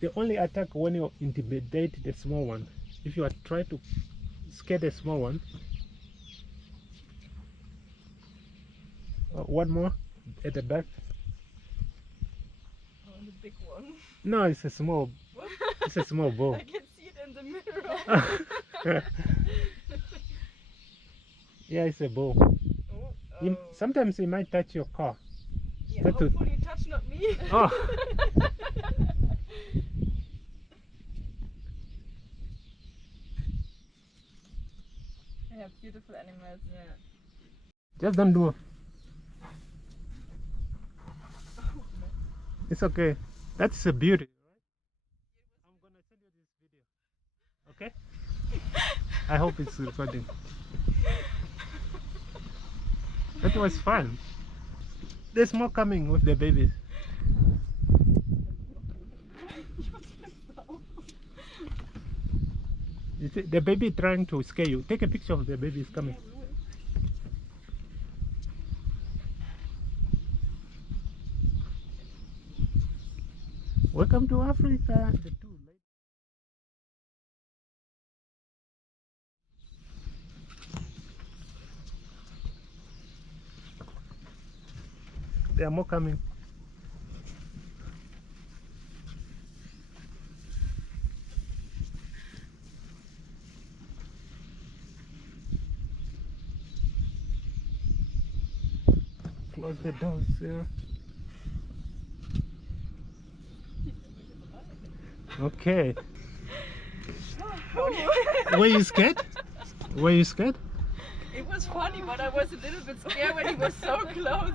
They only attack when you intimidate the small one. If you are trying to scare the small one. One more at the back. Oh, the big one. No, it's a small. What? It's a small ball. I can see it in the mirror. Yeah, it's a ball. Oh. Sometimes it might touch your car. Yeah, That would- hopefully touch not me. Oh. Yeah, beautiful animals. Yeah. Just don't do. It's okay. That's a beauty. I'm gonna send you this video. Okay? I hope it's recording. That was fun. There's more coming with the babies. You see, the baby trying to scare you. Take a picture of the babies coming. Welcome to Africa. The two ladies. There are more coming. Close the doors here. Okay. Were you scared? Were you scared? It was funny, but I was a little bit scared when he was so close.